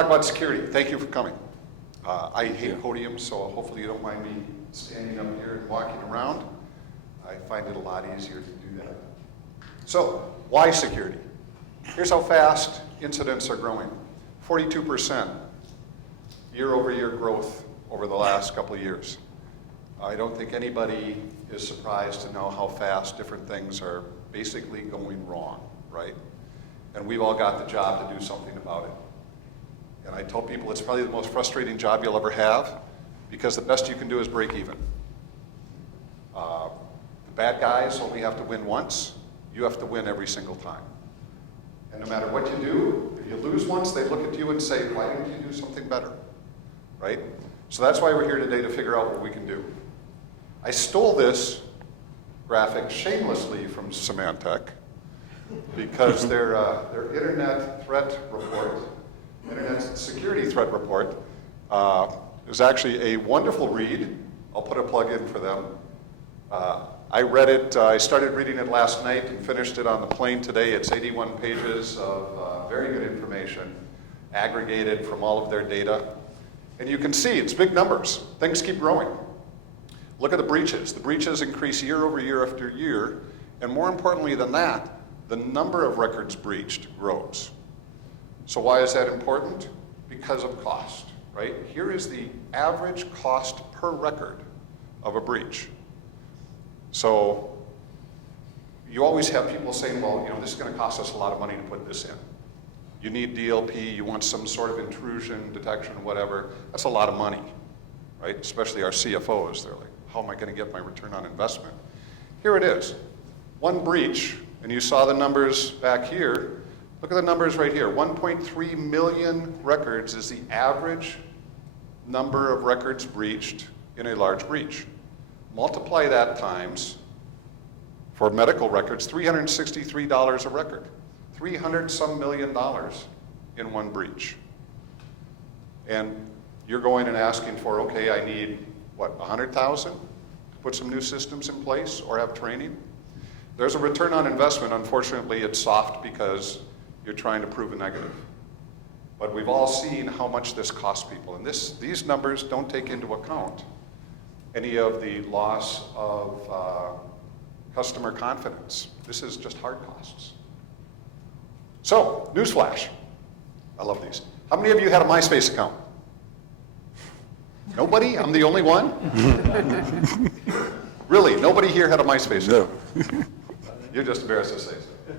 talk about security. Thank you for coming. I hate podiums, so hopefully you don't mind me standing up here and walking around. I find it a lot easier to do that. So, why security? Here's how fast incidents are growing. 42% year-over-year growth over the last couple of years. I don't think anybody is surprised to know how fast different things are basically going wrong, right? And we've all got the job to do something about it. And I tell people it's probably the most frustrating job you'll ever have, because the best you can do is break even. The bad guys only have to win once. You have to win every single time. And no matter what you do, if you lose once, they look at you and say, why didn't you do something better, right? So that's why we're here today, to figure out what we can do. I stole this graphic shamelessly from Symantec, because their internet threat report, internet security threat report, is actually a wonderful read. I'll put a plug in for them. I read it, I started reading it last night and finished it on the plane today. It's 81 pages of very good information, aggregated from all of their data. And you can see it's big numbers. Things keep growing. Look at the breaches. The breaches increase year over year after year. And more importantly than that, the number of records breached grows. So why is that important? Because of cost, right? Here is the average cost per record of a breach. So you always have people saying, well, this is going to cost us a lot of money to put this in. You need DLP, you want some sort of intrusion detection, whatever. That's a lot of money, right? Especially our CFOs. They're like, how am I going to get my return on investment? Here it is. One breach, and you saw the numbers back here. Look at the numbers right here. 1.3 million records is the average number of records breached in a large breach. Multiply that times, for medical records, $363 a record. $300-some million in one breach. And you're going and asking for, okay, I need, what, 100,000 to put some new systems in place or have training? There's a return on investment. Unfortunately, it's soft because you're trying to prove a negative. But we've all seen how much this costs people. And these numbers don't take into account any of the loss of customer confidence. This is just hard costs. So, newsflash. I love these. How many of you had a MySpace account? Nobody? I'm the only one? Really, nobody here had a MySpace account? No. You're just embarrassed to say so.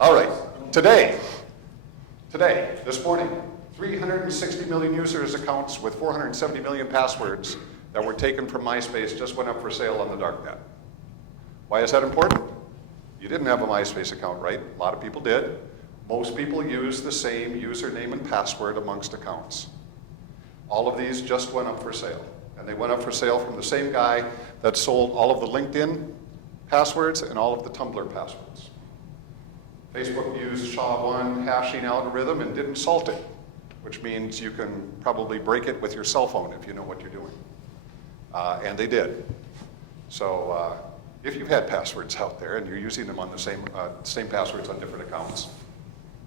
All right, today, this morning, 360 million users' accounts with 470 million passwords that were taken from MySpace just went up for sale on the darknet. Why is that important? You didn't have a MySpace account, right? A lot of people did. Most people use the same username and password amongst accounts. All of these just went up for sale. And they went up for sale from the same guy that sold all of the LinkedIn passwords and all of the Tumblr passwords. Facebook used SHA-1 hashing algorithm and didn't salt it, which means you can probably break it with your cell phone if you know what you're doing. And they did. So if you've had passwords out there and you're using them on the same passwords on different accounts,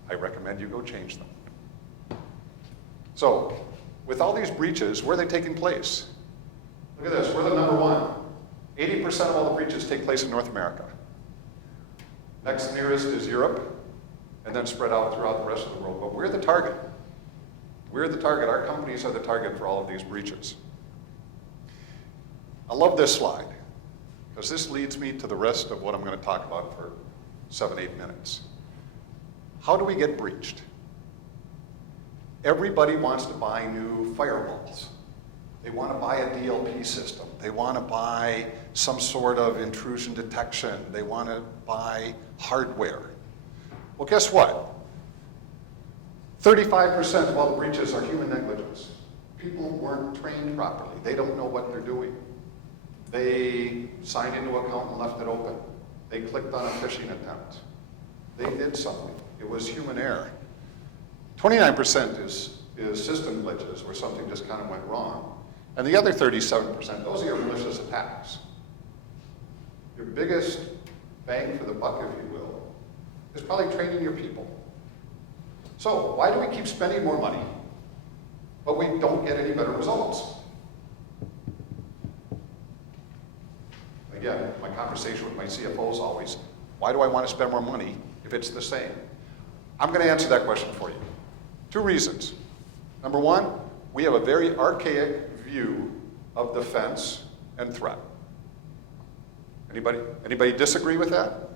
I recommend you go change them. So with all these breaches, where are they taking place? Look at this, we're the number one. 80% of all the breaches take place in North America. Next nearest is Europe, and then spread out throughout the rest of the world. But we're the target. We're the target. Our companies are the target for all of these breaches. I love this slide, because this leads me to the rest of what I'm going to talk about for 7-8 minutes. How do we get breached? Everybody wants to buy new firewalls. They want to buy a DLP system. They want to buy some sort of intrusion detection. They want to buy hardware. Well, guess what? 35% of all the breaches are human negligence. People weren't trained properly. They don't know what they're doing. They signed into an account and left it open. They clicked on a phishing attempt. They did something. It was human error. 29% is system glitches, where something just kind of went wrong. And the other 37%, those are your malicious attacks. Your biggest bang for the buck, if you will, is probably training your people. So why do we keep spending more money but we don't get any better results. Again, my conversation with my CFO is always, why do I want to spend more money if it's the same? I'm going to answer that question for you. 2 reasons. Number 1, we have a very archaic view of defense and threat. Anybody disagree with that?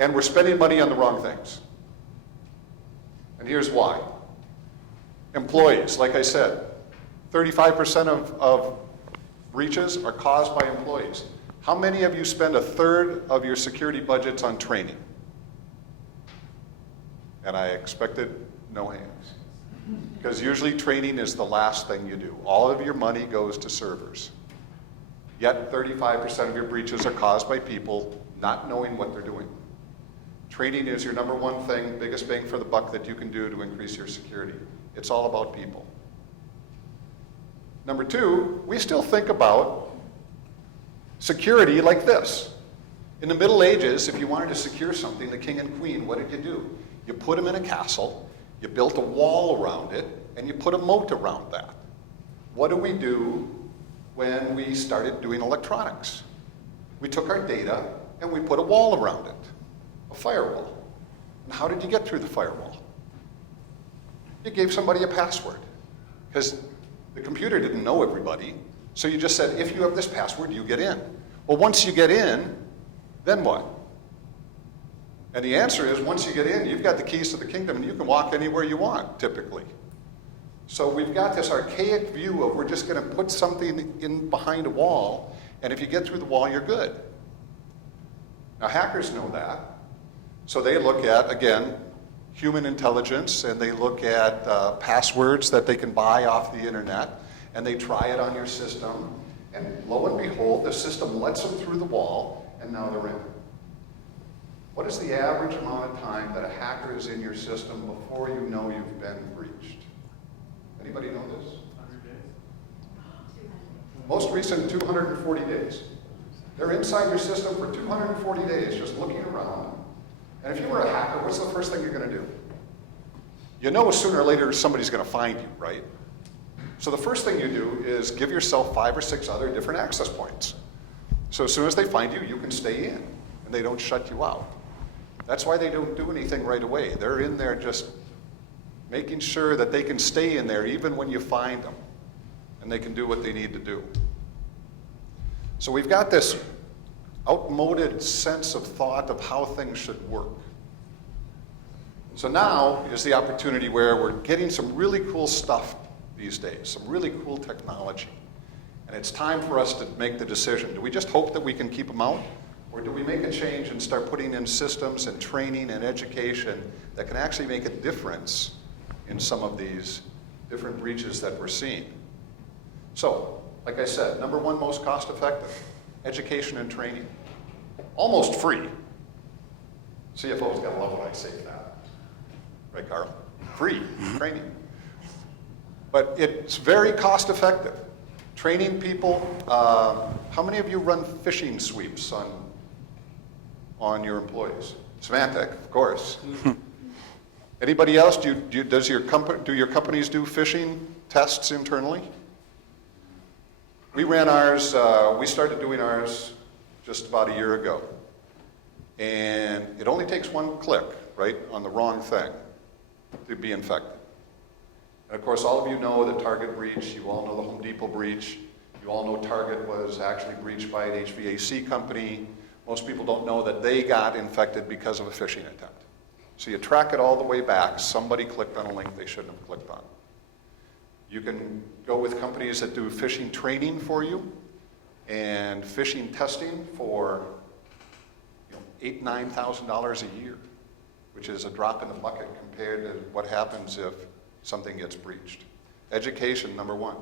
And we're spending money on the wrong things. And here's why. Employees, like I said, 35% of breaches are caused by employees. How many of you spend 1/3 of your security budgets on training? And I expected no hands. Because usually training is the last thing you do. All of your money goes to servers. Yet 35% of your breaches are caused by people not knowing what they're doing. Training is your number 1 thing, biggest bang for the buck that you can do to increase your security. It's all about people. Number 2, we still think about security like this. In the Middle Ages, if you wanted to secure something, the king and queen, what did you do? You put them in a castle, you built a wall around it, and you put a moat around that. What do we do when we started doing electronics? We took our data and we put a wall around it, a firewall. And how did you get through the firewall? You gave somebody a password, because the computer didn't know everybody, so you just said, if you have this password, you get in. Well, once you get in, then what? And the answer is, once you get in, you've got the keys to the kingdom, and you can walk anywhere you want, typically. So we've got this archaic view of we're just going to put something in behind a wall, and if you get through the wall, you're good. Now, hackers know that. So they look at, again, human intelligence, and they look at passwords that they can buy off the internet, and they try it on your system, and lo and behold, the system lets them through the wall, and now they're in. What is the average amount of time that a hacker is in your system before you know you've been breached? Anybody know this? 100 days. Most recent, 240 days. They're inside your system for 240 days, just looking around. And if you were a hacker, what's the first thing you're going to do? You know sooner or later somebody's going to find you, right? So the first thing you do is give yourself 5 or 6 other different access points. So as soon as they find you, you can stay in, and they don't shut you out. That's why they don't do anything right away. They're in there just making sure that they can stay in there even when you find them, and they can do what they need to do. So we've got this outmoded sense of thought of how things should work. So now is the opportunity where we're getting some really cool stuff these days, some really cool technology. And it's time for us to make the decision. Do we just hope that we can keep them out? Or do we make a change and start putting in systems and training and education that can actually make a difference in some of these different breaches that we're seeing? So, like I said, number 1 most cost effective, education and training. Almost free. CFO's gotta love when I say that. Right, Carl? Free training. But it's very cost effective. Training people, how many of you run phishing sweeps on your employees? Symantec, of course. Anybody else? Do your companies do phishing tests internally? We ran ours, we started doing ours just about a year ago. And it only takes 1 click, right, on the wrong thing to be infected. And of course, all of you know the Target breach. You all know the Home Depot breach. You all know Target was actually breached by an HVAC company. Most people don't know that they got infected because of a phishing attempt. So you track it all the way back. Somebody clicked on a link they shouldn't have clicked on. You can go with companies that do phishing training for you and phishing testing for $8,000 to $9,000 a year, which is a drop in the bucket compared to what happens if something gets breached. Education, number 1.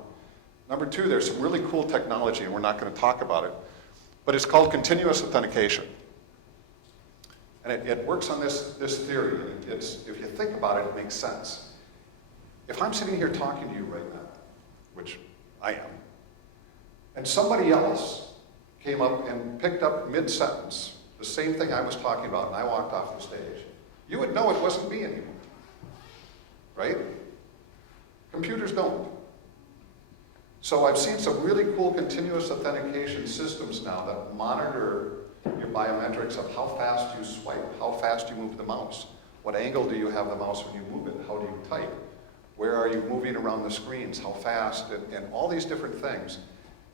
Number 2, there's some really cool technology, and we're not going to talk about it, but it's called continuous authentication. And it works on this theory. If you think about it, it makes sense. If I'm sitting here talking to you right now, which I am, and somebody else came up and picked up mid-sentence the same thing I was talking about, and I walked off the stage, you would know it wasn't me anymore, right? Computers don't. So I've seen some really cool continuous authentication systems now that monitor your biometrics of how fast you swipe, how fast you move the mouse, what angle do you have the mouse when you move it, how do you type, where are you moving around the screens, how fast, and all these different things.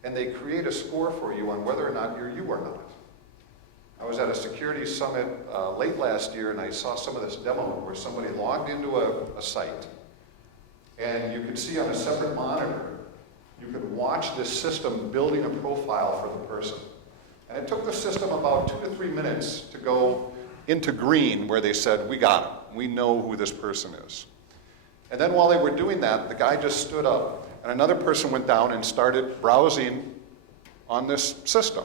And they create a score for you on whether or not you're you or not. I was at a security summit late last year, and I saw some of this demo where somebody logged into a site, and you could see on a separate monitor, you could watch this system building a profile for the person. And it took the system about 2 to 3 minutes to go into green, where they said, we got him. We know who this person is. And then while they were doing that, the guy just stood up, and another person went down and started browsing on this system.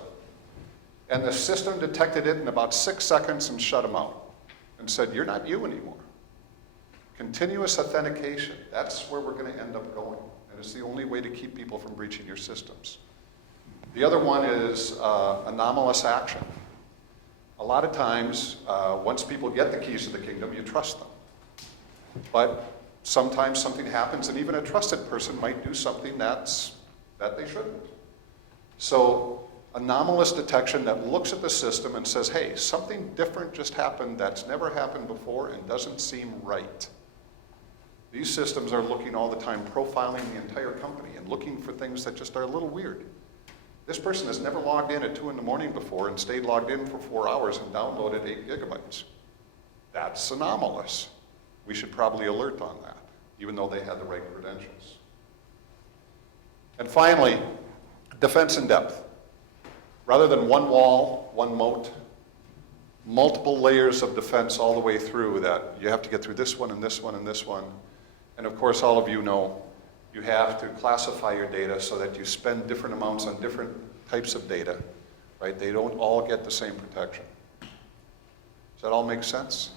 And the system detected it in about 6 seconds and shut him out and said, you're not you anymore. Continuous authentication, that's where we're going to end up going. And it's the only way to keep people from breaching your systems. The other one is anomalous action. A lot of times, once people get the keys to the kingdom, you trust them. But sometimes something happens, and even a trusted person might do something that they shouldn't. So anomalous detection that looks at the system and says, hey, something different just happened that's never happened before and doesn't seem right. These systems are looking all the time, profiling the entire company and looking for things that just are a little weird. This person has never logged in at 2 in the morning before and stayed logged in for 4 hours and downloaded 8 gigabytes. That's anomalous. We should probably alert on that, even though they had the right credentials. And finally, defense in depth. Rather than one wall, one moat, multiple layers of defense all the way through that you have to get through this one and this one and this one. And of course, all of you know you have to classify your data so that you spend different amounts on different types of data, right? They don't all get the same protection. Does that all make sense?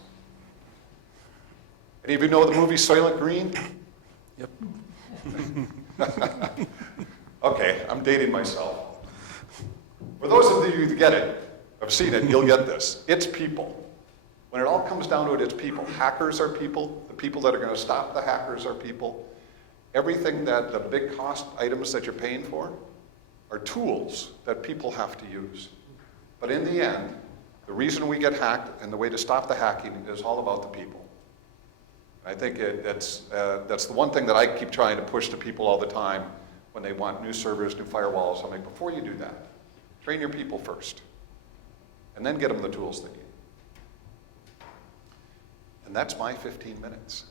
Any of you know the movie Soylent Green? Yep. Okay, I'm dating myself. For those of you that get it, I've seen it, you'll get this. It's people. When it all comes down to it, it's people. Hackers are people. The people that are going to stop the hackers are people. Everything that the big cost items that you're paying for are tools that people have to use. But in the end, the reason we get hacked and the way to stop the hacking is all about the people. I think that's the one thing that I keep trying to push to people all the time when they want new servers, new firewalls. I'm like, before you do that, train your people first, and then get them the tools they need. And that's my 15 minutes.